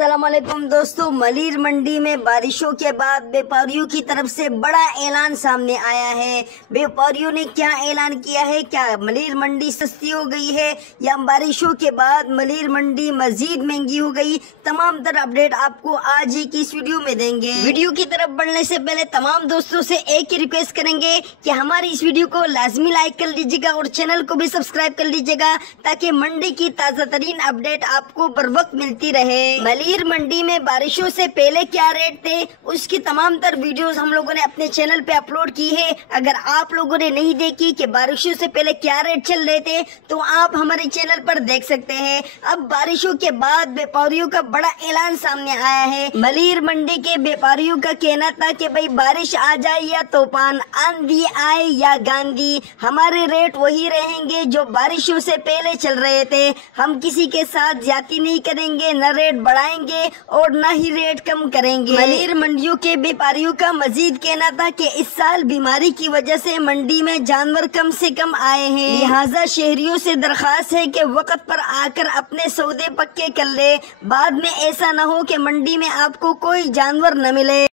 अस्सलाम वालेकुम दोस्तों, मलिर मंडी में बारिशों के बाद व्यापारियों की तरफ से बड़ा ऐलान सामने आया है। व्यापारियों ने क्या ऐलान किया है? क्या मलिर मंडी सस्ती हो गई है या बारिशों के बाद मलिर मंडी मजीद महंगी हो गई? तमाम तरह अपडेट आपको आज ही की इस वीडियो में देंगे। वीडियो की तरफ बढ़ने से पहले तमाम दोस्तों से एक ही रिक्वेस्ट करेंगे कि हमारी इस वीडियो को लाजमी लाइक कर लीजिएगा और चैनल को भी सब्सक्राइब कर लीजिएगा ताकि मंडी की ताज़ा तरीन अपडेट आपको बर वक्त मिलती रहे। मलिर मंडी में बारिशों से पहले क्या रेट थे उसकी तमाम तर वीडियोस हम लोगों ने अपने चैनल पे अपलोड की है। अगर आप लोगों ने नहीं देखी कि बारिशों से पहले क्या रेट चल रहे थे तो आप हमारे चैनल पर देख सकते हैं। अब बारिशों के बाद व्यापारियों का बड़ा ऐलान सामने आया है। मलिर मंडी के व्यापारियों का कहना था कि भाई बारिश आ जाए या तूफान, आंधी आए या गांधी, हमारे रेट वही रहेंगे जो बारिशों से पहले चल रहे थे। हम किसी के साथ ज्यादती नहीं करेंगे, न रेट बढ़ाएंगे और न ही रेट कम करेंगे। मलिर मंडियों के व्यापारियों का मजीद कहना था कि इस साल बीमारी की वजह से मंडी में जानवर कम से कम आए हैं, लिहाजा शहरियों से दरखास्त है कि वक्त पर आकर अपने सौदे पक्के कर ले, बाद में ऐसा न हो कि मंडी में आपको कोई जानवर न मिले।